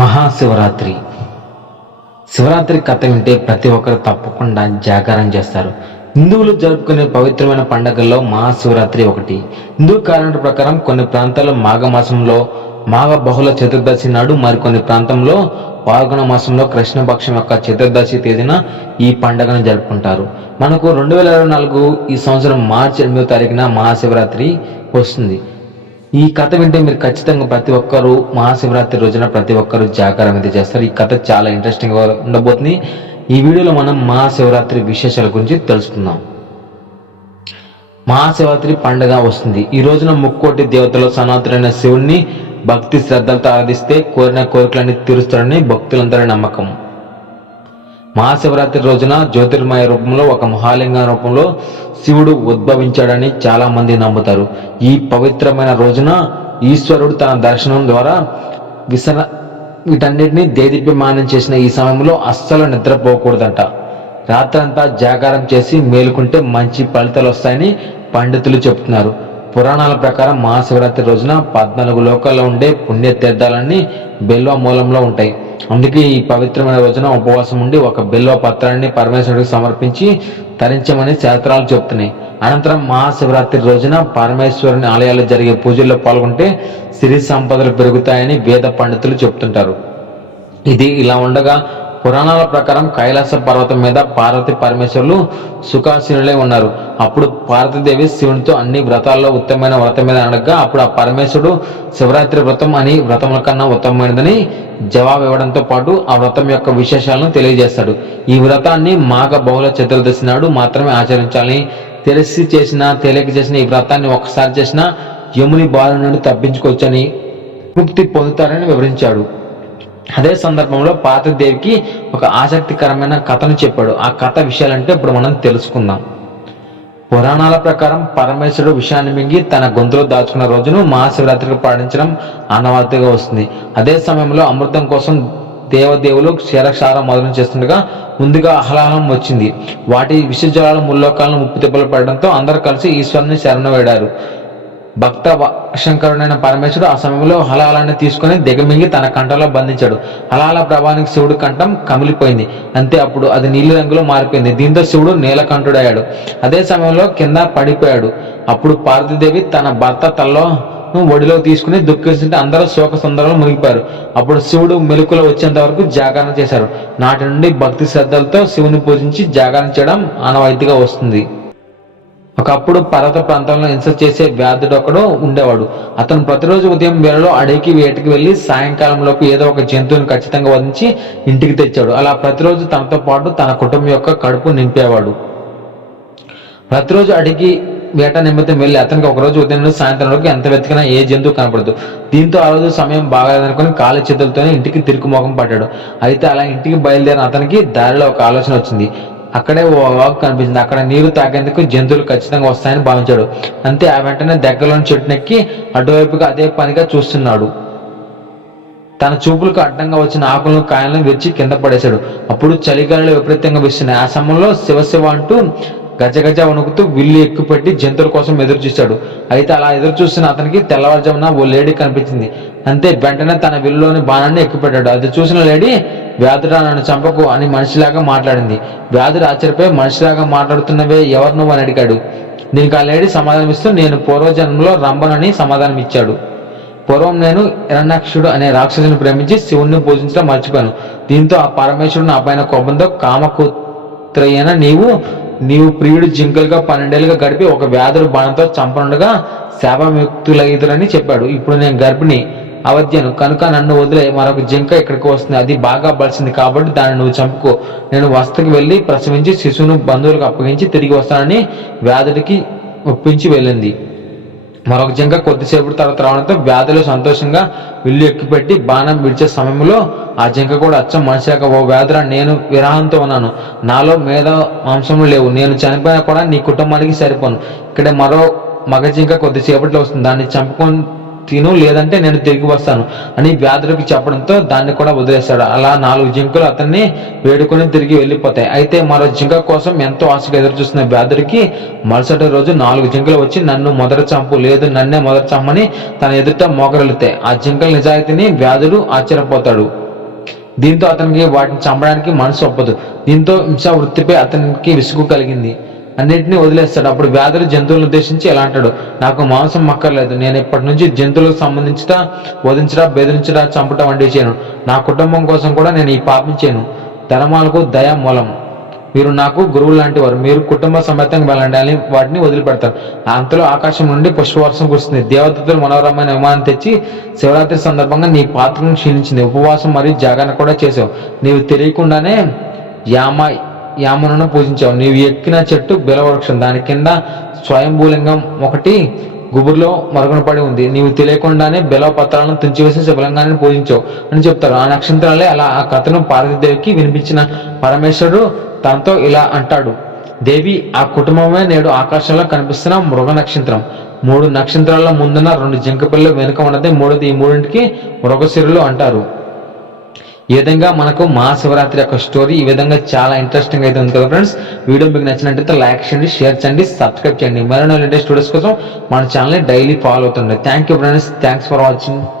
మహాశివరాత్రి. శివరాత్రి కథ వింటే ప్రతి ఒక్కరు తప్పకుండా జాగారం చేస్తారు. హిందువులు జరుపుకునే పవిత్రమైన పండుగల్లో మహాశివరాత్రి ఒకటి. హిందూ క్యాలెండర్ ప్రకారం కొన్ని ప్రాంతాల్లో మాఘమాసంలో మాఘ బహుళ చతుర్దశి నాడు, మరికొన్ని ప్రాంతంలో పాల్గొన మాసంలో కృష్ణపక్షం యొక్క చతుర్దశి తేదీన ఈ పండుగను జరుపుకుంటారు. మనకు 2024 ఈ సంవత్సరం మార్చి 8వ తారీఖున మహాశివరాత్రి వస్తుంది. ఈ కథ వింటే మీరు ఖచ్చితంగా ప్రతి ఒక్కరూ మహాశివరాత్రి రోజున ప్రతి ఒక్కరూ జాగారం అయితే చేస్తారు. ఈ కథ చాలా ఇంట్రెస్టింగ్ గా ఉండబోతుంది. ఈ వీడియోలో మనం మహాశివరాత్రి విశేషాల గురించి తెలుసుకుందాం. మహాశివరాత్రి పండుగ వస్తుంది. ఈ రోజున ముక్కోటి దేవతలు సనాతనైన శివుణ్ణి భక్తి శ్రద్ధలతో ఆరాధిస్తే కోరిన కోరికలన్నీ తీరుస్తాడని భక్తులందరి నమ్మకం. మహాశివరాత్రి రోజున జ్యోతిర్మయ రూపంలో ఒక మహాలింగ రూపంలో శివుడు ఉద్భవించాడని చాలా మంది నమ్ముతారు. ఈ పవిత్రమైన రోజున ఈశ్వరుడు తన దర్శనం ద్వారా వీటన్నిటిని దేదీప్యమానం చేసిన ఈ సమయంలో అస్సలు నిద్రపోకూడదంట. రాత్రంతా జాగారం చేసి మేలుకుంటే మంచి ఫలితాలు వస్తాయని పండితులు చెబుతున్నారు. పురాణాల ప్రకారం మహాశివరాత్రి రోజున 14 లోకాల్లో ఉండే పుణ్యతీర్థాలన్నీ బెల్వ మూలంలో ఉంటాయి. అందుకే ఈ పవిత్రమైన రోజున ఉపవాసం ఉండి ఒక బిల్వ పత్రాన్ని పరమేశ్వరుడికి సమర్పించి తరించమని శాస్త్రాలు చెప్తున్నాయి. అనంతరం మహాశివరాత్రి రోజున పరమేశ్వరుని ఆలయాల్లో జరిగే పూజల్లో పాల్గొంటే సిరి సంపదలు పెరుగుతాయని వేద పండితులు చెప్తుంటారు. ఇది ఇలా ఉండగా పురాణాల ప్రకారం కైలాస పర్వతం మీద పార్వతి పరమేశ్వరులు సుఖాసీనులై ఉన్నారు. అప్పుడు పార్వతీదేవి శివునితో అన్ని వ్రతాల్లో ఉత్తమమైన వ్రతం మీద అనగా అప్పుడు ఆ పరమేశ్వరుడు శివరాత్రి వ్రతం అని వ్రతముల కన్నా ఉత్తమమైనదని జవాబు ఇవ్వడంతో పాటు ఆ వ్రతం యొక్క విశేషాలను తెలియజేస్తాడు. ఈ వ్రతాన్ని మాఘ బహుళ చతుర్దశి నాడు మాత్రమే ఆచరించాలని, తెలిసి చేసినా తెలియక చేసిన ఈ వ్రతాన్ని ఒక్కసారి చేసినా యముని బాధ నుండి తప్పించుకోవచ్చని, ముక్తి పొందుతారని వివరించాడు. అదే సందర్భంలో పార్వతీదేవికి ఒక ఆసక్తికరమైన కథను చెప్పాడు. ఆ కథ విషయాలంటే ఇప్పుడు మనం తెలుసుకుందాం. పురాణాల ప్రకారం పరమేశ్వరుడు విషయాన్ని మింగి తన గొంతులో దాచుకున్న రోజును మహాశివరాత్రికి పాటించడం ఆనవాయితీగా వస్తుంది. అదే సమయంలో అమృతం కోసం దేవదేవులు క్షీరక్షారం మొదలు చేస్తుండగా ముందుగా ఆహ్లాదం వచ్చింది. వాటి విషజలాలు ముల్లోకాలను ముప్పు తిప్పలు పడడంతో అందరూ కలిసి ఈశ్వరుని శరణ వేడారు. భక్త శంకరుడైన పరమేశ్వరుడు ఆ సమయంలో హలాలాన్ని తీసుకుని దిగమింగి తన కంఠంలో బంధించాడు. హలాల ప్రభావానికి శివుడి కంఠం కమిలిపోయింది. అంతే అప్పుడు అది నీలి రంగులో మారిపోయింది. దీంతో శివుడు నీలకంఠుడయ్యాడు. అదే సమయంలో కింద పడిపోయాడు. అప్పుడు పార్వతీదేవి తన భర్త తలలో ఒడిలో తీసుకుని దుఃఖిస్తుంటే అందరూ శోక సుందరంలో మునిగిపోయారు. అప్పుడు శివుడు మెలకులో వచ్చేంత వరకు జాగరణ చేశారు. నాటి నుండి భక్తి శ్రద్ధలతో శివుని పూజించి జాగరణ చేయడం ఆనవాయితీగా వస్తుంది. ఒకప్పుడు పర్వత ప్రాంతంలో హింస చేసే వ్యాధుడు ఒకడు ఉండేవాడు. అతను ప్రతిరోజు ఉదయం వేళలో అడవికి వేటకి వెళ్లి సాయంకాలంలోపు ఏదో ఒక జంతువుని ఖచ్చితంగా వధించి ఇంటికి తెచ్చాడు. అలా ప్రతిరోజు తనతో పాటు తన కుటుంబం యొక్క కడుపు నింపేవాడు. ప్రతిరోజు అడవికి వేట నిమిత్తం వెళ్లి అతనికి ఒకరోజు ఉదయం నుండి సాయంత్రం వరకు ఎంత వెతికినా ఏ జంతువు కనపడదు. దీంతో ఆ రోజు సమయం బాగాలేదనుకుని కాలి చేతులతోనే ఇంటికి తిరుగుమోగం పడ్డాడు. అయితే అలా ఇంటికి బయలుదేరిన అతనికి దారిలో ఒక ఆలోచన వచ్చింది. అక్కడే ఓ వాగు కనిపించింది. అక్కడ నీరు తాగేందుకు జంతువులు ఖచ్చితంగా వస్తాయని భావించాడు. అంతే ఆ వెంటనే దగ్గరలోని చెట్టునెక్కి అటువైపుగా అదే పనిగా చూస్తున్నాడు. తన చూపులకు అడ్డంగా వచ్చిన ఆకులను కాయలను విరిచి కింద పడేశాడు. అప్పుడు చలిగాలిలో విపరీతంగా వీస్తున్నాయి. ఆ సమయంలో శివశివ అంటూ గజగజ వణుకుతూ విల్లు ఎక్కుపెట్టి జంతువుల కోసం ఎదురు చూశాడు. అయితే అలా ఎదురు చూస్తున్న అతనికి తెల్లవారుజామున ఓ లేడీ కనిపించింది. అంతే వెంటనే తన విల్లులోని బాణాన్ని ఎక్కుపెట్టాడు. అది చూసిన లేడీ, వ్యాధుడా నన్ను చంపకు అని మనిషిలాగా మాట్లాడింది. వ్యాధుడు ఆశ్చర్యపోయి మనిషిలాగా మాట్లాడుతున్నవే ఎవరు నువ్వు అని అడిగాడు. దీనికి ఆ లేడీ సమాధానమిస్తూ నేను పూర్వజన్మలో రంభనని సమాధానం ఇచ్చాడు. పూర్వం నేను హిరణ్యాక్షుడు అనే రాక్షసుని ప్రేమించి శివుణ్ణి పూజించడం మర్చిపోయాను. దీంతో ఆ పరమేశ్వరుడు నా పైన కోపంతో కామకుత్రయ్యన నీవు ప్రియుడు జింకలుగా 12 ఏళ్ళుగా గడిపి ఒక వ్యాధుడు బాణంతో చంపనుండగా శాపముక్తులైదురని చెప్పాడు. ఇప్పుడు నేను గర్భిణి అవధ్యను కనుక నన్ను వదిలే, మరొక జింక ఇక్కడికి వస్తుంది. అది బాగా బలిసింది కాబట్టి దాన్ని నువ్వు చంపుకో. నేను వస్తకి వెళ్ళి ప్రసవించి శిశువును బంధువులకు అప్పగించి తిరిగి వస్తానని వ్యాధుడికి ఒప్పించి వెళ్ళింది. మరొక జింక కొద్దిసేపు తర్వాత రావడంతో వ్యాధులు సంతోషంగా విల్లు ఎక్కుపెట్టి బాణం విడిచే సమయంలో ఆ జింక కూడా అచ్చం మనిషిలాగా, ఓ వ్యాధురా, నేను విరహంతో ఉన్నాను. నాలో మేధ మాంసములు లేవు. నేను చనిపోయినా కూడా నీ కుటుంబానికి సరిపోను. ఇక్కడే మరో మగ జింక కొద్దిసేపట్లో వస్తుంది. దాన్ని చంపుకొని తిను, లేదంటే నేను తిరిగి వస్తాను అని వ్యాధుడికి చెప్పడంతో దాన్ని కూడా వదిలేశాడు. అలా 4 జింకలు అతన్ని వేడుకొని తిరిగి వెళ్ళిపోతాయి. అయితే మరో జింక కోసం ఎంతో ఆశగా ఎదురు చూస్తున్న వ్యాధుడికి మరుసటి రోజు 4 జింకలు వచ్చి నన్ను మొదట చంపు, లేదు నన్నే మొదట చంపని తన ఎదుట మోకరిల్లుతాయి. ఆ జింకల నిజాయితీని వ్యాధుడు ఆశ్చర్యపోతాడు. దీంతో అతనికి వాటిని చంపడానికి మనసు ఒప్పదు. దీంతో హింసా వృత్తిపై అతనికి విసుగు కలిగింది. అన్నింటినీ వదిలేస్తాడు. అప్పుడు వ్యాధులు జంతువులను ఉద్దేశించి ఎలా అంటాడు, నాకు మాంసం అక్కర్లేదు, నేను ఇప్పటి నుంచి జంతువులకు సంబంధించిన వధించడం, బెదిరించడం, చంపటం వంటివి చేయను. నా కుటుంబం కోసం కూడా నేను ఈ పాపం చేయను. ధర్మాలకు దయ మూలం. మీరు నాకు గురువు లాంటి వారు, మీరు కుటుంబ సమేతంగా వెళ్ళండి అని వాటిని వదిలిపెడతారు. అంతలో ఆకాశం నుండి పుష్పవర్షం కురుస్తుంది. దేవదత్తులు మనోరమైన విమానం తెచ్చి శివరాత్రి సందర్భంగా నీ పాత్రను క్షీణించింది. ఉపవాసం మరియు జాగరణ కూడా చేసావు. నీవు తెలియకుండానే యామను పూజించావు. నీవు ఎక్కిన చెట్టు బిలవృక్షం, దాని కింద స్వయంభూలింగం ఒకటి గుబురులో మరుగున పడి ఉంది. నీవు తెలియకుండానే బిలవ పత్రాలను తుంచివేసి శివలింగాన్ని పూజించావు అని చెప్తారు. ఆ నక్షత్రాలే అలా ఆ కథను పార్వతీదేవికి వినిపించిన పరమేశ్వరుడు తనతో ఇలా అంటాడు, దేవి, ఆ కుటుంబమే నేడు ఆకాశంలో కనిపిస్తున్న మృగ నక్షత్రం. 3 నక్షత్రాల్లో ముందున్న 2 జింక పిల్లలు వెనుక ఉన్నది మూడోది. ఈ మూడింటికి మృగశిరులు అంటారు. ఈ విధంగా మనకు మహాశివరాత్రి యొక్క స్టోరీ ఈ విధంగా చాలా ఇంట్రెస్టింగ్ అయితే ఉంది కదా ఫ్రెండ్స్. వీడియో మీకు నచ్చినట్లయితే లైక్ చేయండి, షేర్ చేయండి, సబ్స్క్రైబ్ చేయండి. మరిన్ని లేటెస్ట్ స్టోరీస్ కోసం మన ఛానల్ని డైలీ ఫాలో అవుతుండే. Thank you friends, thanks for watching.